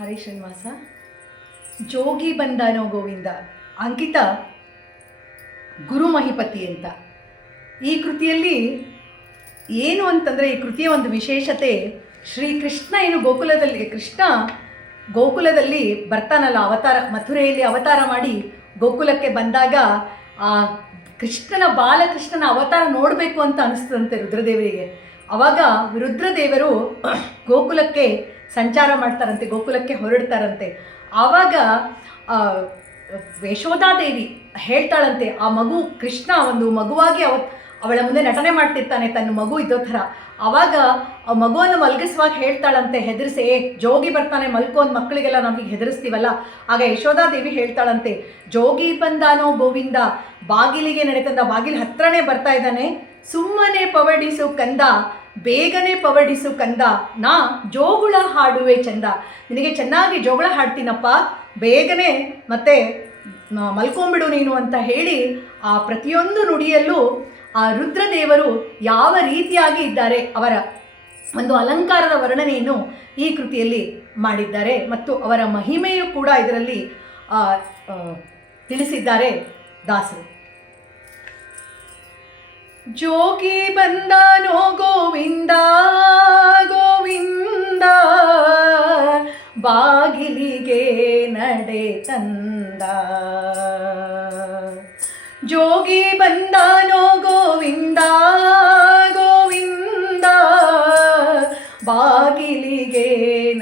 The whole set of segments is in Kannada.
ಹರೇ ಶ್ರೀನಿವಾಸ. ಜೋಗಿ ಬಂದಾನೋ ಗೋವಿಂದ. ಅಂಕಿತ ಗುರುಮಹಿಪತಿ ಅಂತ. ಈ ಕೃತಿಯಲ್ಲಿ ಏನು ಅಂತಂದರೆ, ಈ ಕೃತಿಯ ಒಂದು ವಿಶೇಷತೆ, ಶ್ರೀಕೃಷ್ಣ ಏನು ಕೃಷ್ಣ ಗೋಕುಲದಲ್ಲಿ ಬರ್ತಾನಲ್ಲ, ಮಥುರೆಯಲ್ಲಿ ಅವತಾರ ಮಾಡಿ ಗೋಕುಲಕ್ಕೆ ಬಂದಾಗ ಆ ಬಾಲಕೃಷ್ಣನ ಅವತಾರ ನೋಡಬೇಕು ಅಂತ ಅನಿಸ್ತದಂತೆ ರುದ್ರದೇವರಿಗೆ. ಆವಾಗ ರುದ್ರದೇವರು ಗೋಕುಲಕ್ಕೆ ಸಂಚಾರ ಮಾಡ್ತಾರಂತೆ, ಗೋಕುಲಕ್ಕೆ ಹೊರಡ್ತಾರಂತೆ. ಆವಾಗ ಯಶೋಧಾದೇವಿ ಹೇಳ್ತಾಳಂತೆ, ಆ ಮಗು ಕೃಷ್ಣ ಒಂದು ಮಗುವಾಗಿ ಅವಳ ಮುಂದೆ ನಟನೆ ಮಾಡ್ತಿರ್ತಾನೆ, ತನ್ನ ಮಗು ಇದ್ದೋ ಥರ. ಆವಾಗ ಆ ಮಗುವನ್ನು ಮಲಗಿಸುವಾಗ ಹೇಳ್ತಾಳಂತೆ, ಹೆದರಿಸಿ, ಜೋಗಿ ಬರ್ತಾನೆ ಮಲ್ಕೋ ಅಂದ ಮಕ್ಕಳಿಗೆಲ್ಲ ನಾವು ಹೀಗೆ ಹೆದರಿಸ್ತೀವಲ್ಲ. ಆಗ ಯಶೋಧಾದೇವಿ ಹೇಳ್ತಾಳಂತೆ, ಜೋಗಿ ಬಂದಾನೋ ಗೋವಿಂದ, ಬಾಗಿಲಿಗೆ ನಡೆತಂದ, ಬಾಗಿಲು ಹತ್ರನೇ ಬರ್ತಾ ಇದ್ದಾನೆ, ಸುಮ್ಮನೆ ಪವಡಿಸು ಕಂದ, ಬೇಗನೆ ಪವಡಿಸು ಕಂದ, ನಾ ಜೋಗುಳ ಹಾಡುವೆ ಚಂದ. ನಿನಗೆ ಚೆನ್ನಾಗಿ ಜೋಗುಳ ಹಾಡ್ತೀನಪ್ಪ, ಬೇಗನೆ ಮತ್ತೆ ಮಲ್ಕೊಂಬಿಡು ನೀನು ಅಂತ ಹೇಳಿ ಆ ಪ್ರತಿಯೊಂದು ನುಡಿಯಲ್ಲೂ ಆ ರುದ್ರದೇವರು ಯಾವ ರೀತಿಯಾಗಿ ಇದ್ದಾರೆ, ಅವರ ಒಂದು ಅಲಂಕಾರದ ವರ್ಣನೆಯನ್ನು ಈ ಕೃತಿಯಲ್ಲಿ ಮಾಡಿದ್ದಾರೆ. ಮತ್ತು ಅವರ ಮಹಿಮೆಯು ಕೂಡ ಇದರಲ್ಲಿ ತಿಳಿಸಿದ್ದಾರೆ ದಾಸರು. ಜೋಗಿ ಬಂದಾನೋ ಗೋವಿಂದ ಗೋವಿಂದ, ಬಾಗಿಲಿಗೆ ನಡೆ ತಂದ. ಜೋಗಿ ಬಂದಾನೋ ಗೋವಿಂದ ಗೋವಿಂದ, ಬಾಗಿಲಿಗೆ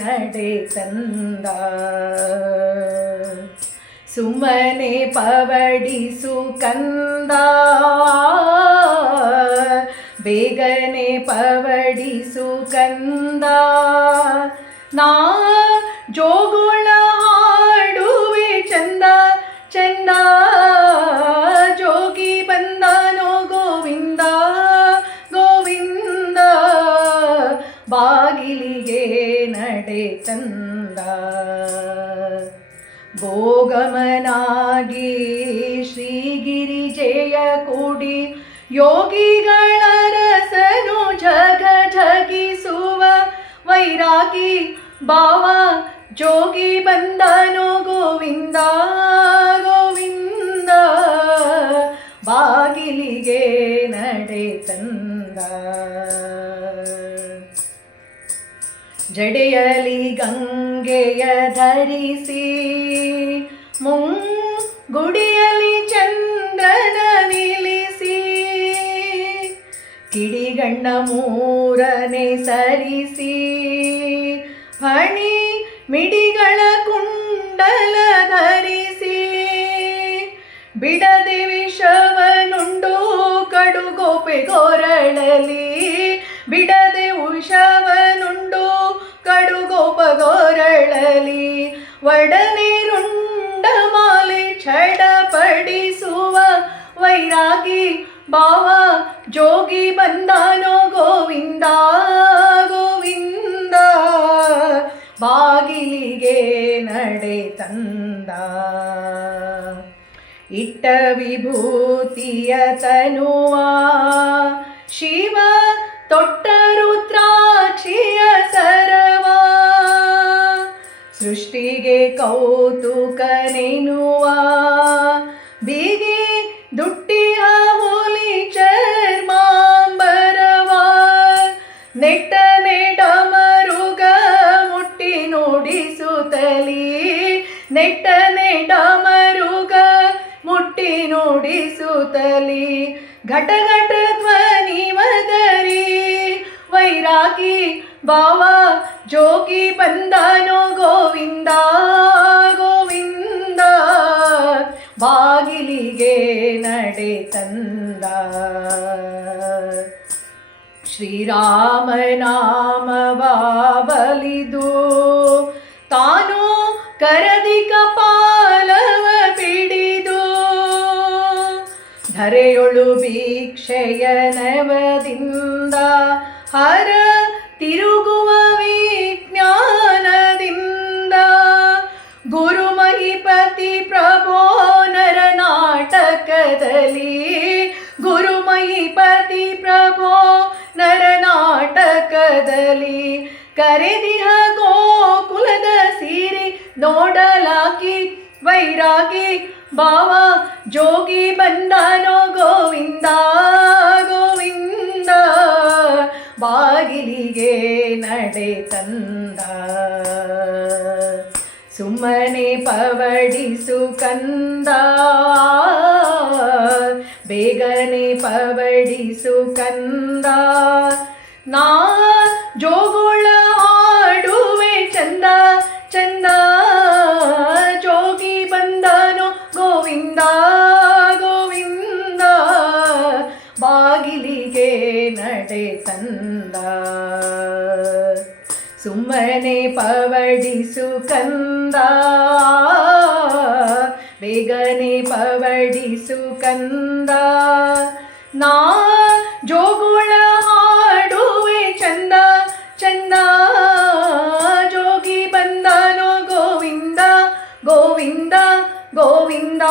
ನಡೆ ತಂದ. ಸುಮ್ಮನೆ ಪವಡಿಸು ಕಂದ, ಬೇಗನೆ ಪವಡಿಸು ಕಂದ, ನಾ ಜೋಗುಳ ಹಾಡುವೆ ಚಂದ ಚಂದ. ಜೋಗಿ ಬಂದಾನೋ ಗೋವಿಂದ ಗೋವಿಂದ, ಬಾಗಿಲಿಗೆ ನಡೆ ತಂದ. ಭೋಗಮನಾಗಿ ಶ್ರೀಗಿರಿಜೆಯ ಕೂಡಿ, ಯೋಗಿಗಳ ರಸನು ಜಗ ಜಗಿಸುವ ವೈರಾಗಿ ಭಾವ. ಜೋಗಿ ಬಂದನೋ ಗೋವಿಂದ ಗೋವಿಂದ, ಬಾಗಿಲಿಗೆ ನಡೆ ತಂದ. ಜಡೆಯಲಿ ಗಂಗೆಯ ಧರಿಸಿ, ಗುಡಿಯಲ್ಲಿ ಚಂದ್ರನ ನಿಲ್ಲಿಸಿ, ಕಿಡಿಗಣ್ಣ ಮೂರನೆ ಸರಿಸಿ, ಹಣಿ ಮಿಡಿಗಳ ಕುಂಡಲ ಧರಿಸಿ, ಬಿಡದೆ ವಿಷವನುಂಡು ಕಡುಗೋಪೆ ಗೋರಳಲಿ, ಬಿಡದೆ ವಿಷವನುಂಡು ಕಡುಗೋಪ ಗೋರಳಲಿ, ಒಡನೆ ರುಂಡ ಮಾಲೆ ಛಡಪಡಿಸುವ ವೈರಾಗಿ ಭಾವ. ಜೋಗಿ ಬಂದಾನೋ ಗೋವಿಂದ ಗೋವಿಂದ, ಬಾಗಿಲಿಗೆ ನಡೆ ತಂದ. ಇಟ್ಟ ವಿಭೂತಿಯ ತನುವ ಶಿವ, ತೊಟ್ಟ ರುದ್ರಾಕ್ಷಿಯ ಸರವ, ಸೃಷ್ಟಿಗೆ ಕೌತುಕನೆನುವ, ಬೀಗಿ ದುಟ್ಟಿಯ ಹುಲಿ ಚರ್ಮಾಂಬರವ, ನೆಟ್ಟ ನೆಡಮರುಗ ಮುಟ್ಟಿ ನುಡಿಸುತ್ತಲಿ, ನೆಟ್ಟ ನೆಡಮರುಗ ಮುಟ್ಟಿ ನುಡಿಸುತ್ತಲಿ, ಘಟ ಘಟ ಧ್ವನಿ ಮದರಿ ವೈರಾಗಿ ಭಾವ. ಜೋಗಿ ಬಂದಾನೋ ಗೋವಿಂದ ಗೋವಿಂದ, ಬಾಗಿಲಿಗೆ ನಡೆ ತಂದ. ಶ್ರೀರಾಮನಾಮವ ಬಲಿದು, ತಾನು ಕರದಿ ಕಪಾಲವ ಪಿಡಿದು, ಧರೆಯೊಳು ಭಿಕ್ಷೆಯ ನವದಿಂದ, ಹರ ತಿರುಗುವ ವಿಜ್ಞಾನದಿಂದ, ಗುರುಮಹಿಪತಿ ಪ್ರಭೋ ನರ ನಾಟಕದಲ್ಲಿ, ಗುರುಮಹಿಪತಿ ಪ್ರಭೋ ನರ ನಾಟಕದಲ್ಲಿ, ಕರೆದಿಹ ಗೋಕುಲದ ಸಿರಿ ಬೈರಾಗಿ ಬಾವ ಜೋಗಿ ಬಂದನೋ ಗೋವಿಂದ ಗೋವಿಂದ ಬಾಗಿಲಿಗೆ ನಡೆ ತಂದ ಸುಮ್ಮನೆ ಪವಡಿಸು ಕಂದ ಬೇಗನೆ ಪವಡಿಸು ಕಂದ ನಾ ಜೋಗುಳ ಆಡುವೆ ಚಂದ ಚಂದ ಜೋಗಿ ಬಂದನು ಗೋವಿಂದ ಗೋವಿಂದ ಬಾಗಿಲಿಗೆ ನಡೆ ತಂದ ಸುಮ್ಮನೆ ಪವಡಿಸು ಕಂದ ಬೇಗನೆ ಪವಡಿಸು ಕಂದ ನಾ ಜೋಗುಳ ಹಾಡುವೆ ಚಂದ ಚಂದ ಜೋಗಿ ಬಂದನೋ ಗೋವಿಂದ ಗೋವಿಂದ ಗೋವಿಂದ